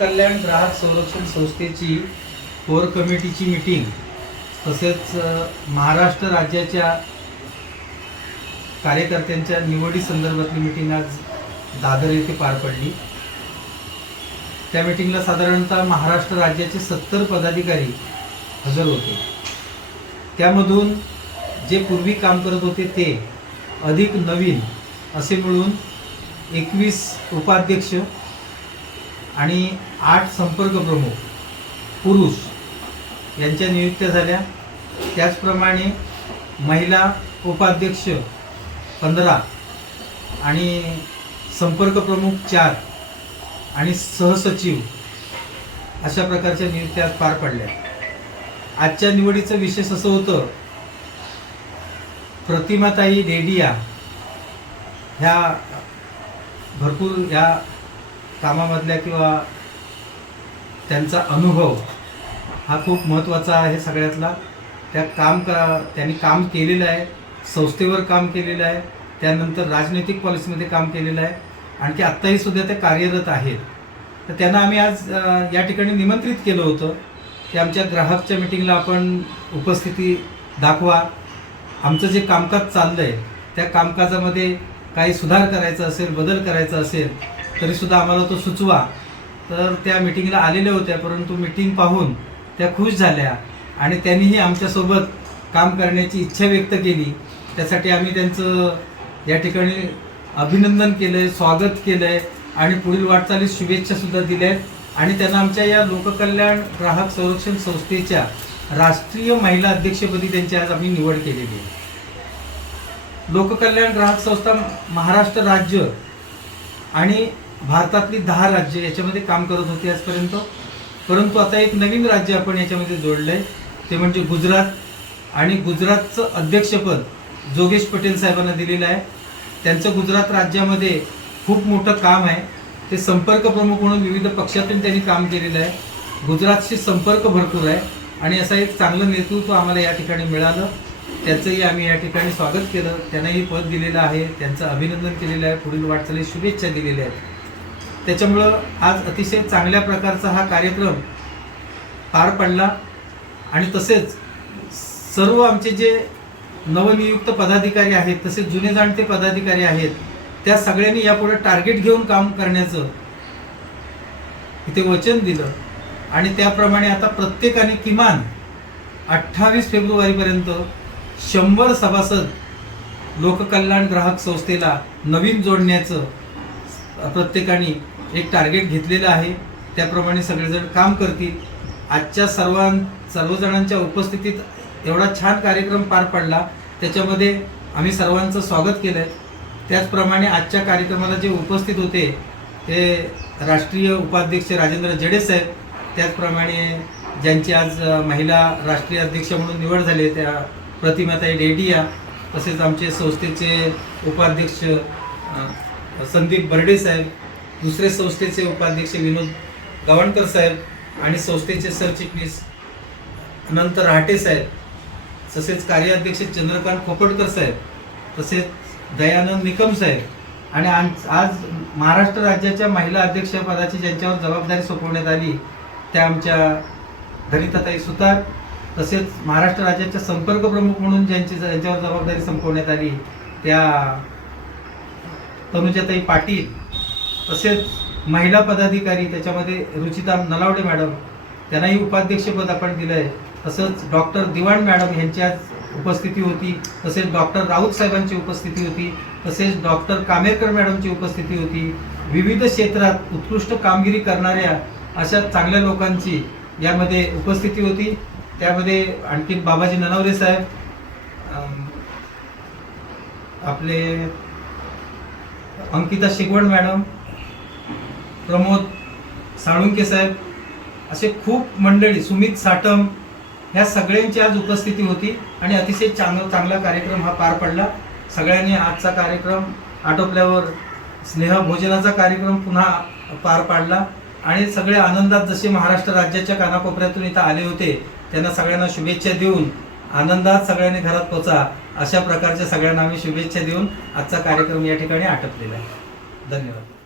कल्याण ग्राहक संरक्षण संस्थेची कोर कमिटीची मीटिंग तसेच महाराष्ट्र राज्याच्या कार्यकर्त्यांच्या निवडी संदर्भातली मीटिंग आज दादर येथे पार पडली. त्या मीटिंगला साधारणतः महाराष्ट्र राज्याचे सत्तर पदाधिकारी हजर होते. त्यामधून जे पूर्वी काम करत होते ते अधिक नवीन असे मिळून एकवीस उपाध्यक्ष आणि आठ संपर्क प्रमुख पुरुष यांच्या नियुक्त्या झाल्या. त्याचप्रमाणे महिला उपाध्यक्ष पंधरा आणि संपर्क प्रमुख चार आणि सहसचिव अशा प्रकारच्या नियुक्त्या पार पडल्या. आजच्या निवडीचं विशेष असं होतं प्रतिमाताई डेडिया ह्या भरपूर या कामामधल्या किंवा त्यांचा अनुभव हा खूप महत्त्वाचा आहे सगळ्यातला. त्या काम का त्यांनी काम केलेलं आहे संस्थेवर काम केलेलं आहे त्यानंतर राजनैतिक पॉलिसीमध्ये काम केलेलं आहे आणखी आत्ताही सुद्धा ते कार्यरत आहेत. तर त्यांना आम्ही आज या ठिकाणी निमंत्रित केलं होतं की आमच्या ग्राहकच्या मिटिंगला आपण उपस्थिती दाखवा. आमचं जे कामकाज चाललं आहे त्या कामकाजामध्ये काही सुधार करायचा असेल बदल करायचा असेल तरीसुद्धा आम्हाला तो सुचवा. तर त्या मिटिंगला आलेल्या होत्या परंतु मिटिंग पाहून त्या खुश झाल्या आणि त्यांनीही आमच्यासोबत काम करण्याची इच्छा व्यक्त केली. त्यासाठी आम्ही त्यांचं या ठिकाणी अभिनंदन केलं आहे स्वागत केलं आहे आणि पुढील वाटचालीस शुभेच्छासुद्धा दिल्या आहेत आणि त्यांना आमच्या या लोककल्याण ग्राहक संरक्षण संस्थेच्या राष्ट्रीय महिला अध्यक्षपदी त्यांची आज आम्ही निवड केलेली आहे. लोककल्याण ग्राहक संस्था महाराष्ट्र राज्य आणि भारतातली दहा राज्य याच्यामध्ये काम करत होती आजपर्यंत. परंतु आता एक नवीन राज्य आपण याच्यामध्ये जोडलं आहे ते म्हणजे गुजरात. आणि गुजरातचं अध्यक्षपद जोगेश पटेल साहेबांना दिलेलं आहे. त्यांचं गुजरात राज्यामध्ये खूप मोठं काम आहे. ते संपर्क प्रमुख म्हणून विविध पक्षातून त्यांनी काम केलेलं आहे. गुजरातशी संपर्क भरपूर आहे. आणि असं एक चांगलं नेतृत्व आम्हाला या ठिकाणी मिळालं. त्याचंही आम्ही या ठिकाणी स्वागत केलं. त्यांनाही पद दिलेलं आहे. त्यांचं अभिनंदन केलेलं आहे. पुढील वाटचाली शुभेच्छा दिलेल्या आहेत. त्याच्यामुळं आज अतिशय चांगल्या प्रकारचा हा कार्यक्रम पार पडला. आणि तसेच सर्व आमचे जे नवनियुक्त पदाधिकारी आहेत तसेच जुने जाणते पदाधिकारी आहेत त्या सगळ्यांनी यापुढे टार्गेट घेऊन काम करण्याचं इथे वचन दिलं. आणि त्याप्रमाणे आता प्रत्येकाने किमान अठ्ठावीस फेब्रुवारीपर्यंत शंभर सभासद लोककल्याण ग्राहक संस्थेला नवीन जोडण्याचं प्रत्येकाने एक टार्गेट घेतलेलं आहे. त्याप्रमाणे सगळेजण काम करतील. आजच्या सर्वां सर्वजणांच्या उपस्थितीत एवढा छान कार्यक्रम पार पडला. त्याच्यामध्ये आम्ही सर्वांचं स्वागत केलं आहे त्याचप्रमाणे आजच्या कार्यक्रमाला जे उपस्थित होते ते राष्ट्रीय उपाध्यक्ष राजेंद्र जडे साहेब त्याचप्रमाणे ज्यांची आज महिला राष्ट्रीय अध्यक्ष म्हणून निवड झाली आहे त्या प्रतिमाताई डेडिया तसेच आमचे संस्थेचे उपाध्यक्ष संदीप बर्डे साहेब दुसरे संस्थेचे उपाध्यक्ष विनोद गवणकर साहेब आणि संस्थेचे सरचिटणीस अनंत रहाटे साहेब तसेच कार्याध्यक्ष चंद्रकांत खोपडकर साहेब तसेच दयानंद निकम साहेब आणि आज आज महाराष्ट्र राज्याच्या महिला अध्यक्षपदाची ज्यांच्यावर जबाबदारी सोपवण्यात आली त्या आमच्या धनिताताई सुतार तसेच महाराष्ट्र राज्याच्या संपर्क प्रमुख म्हणून ज्यांची ज्यांच्यावर जबाबदारी संपवण्यात आली त्या तनुजाताई पाटील तसेच महिला पदाधिकारी त्याच्यामध्ये रुचिता नलावडे मॅडम त्यांनाही उपाध्यक्षपद आपण दिलं आहे तसंच डॉक्टर दिवाण मॅडम यांची आज उपस्थिती होती. तसेच डॉक्टर राऊत साहेबांची उपस्थिती होती. तसेच डॉक्टर कामेरकर मॅडमची उपस्थिती होती. विविध क्षेत्रात उत्कृष्ट कामगिरी करणाऱ्या अशा चांगल्या लोकांची यामध्ये उपस्थिती होती. त्यामध्ये आणखी बाबाजी ननावरे साहेब आपले अंकिता शिगवण मॅडम प्रमोद साळुंके साहेब असे खूप मंडळी सुमित साटम ह्या सगळ्यांची आज उपस्थिती होती आणि अतिशय चांगला चांगला कार्यक्रम हा पार पडला. सगळ्यांनी आजचा कार्यक्रम आटोपल्यावर स्नेह भोजनाचा कार्यक्रम पुन्हा पार पाडला आणि सगळे आनंदात जसे महाराष्ट्र राज्याच्या कानाकोपऱ्यातून इथं आले होते त्यांना सगळ्यांना शुभेच्छा देऊन आनंदात सगळ्यांनी घरात पोचा अशा प्रकारच्या सगळ्यांना आम्ही शुभेच्छा देऊन आजचा कार्यक्रम या ठिकाणी आटपलेला आहे. धन्यवाद.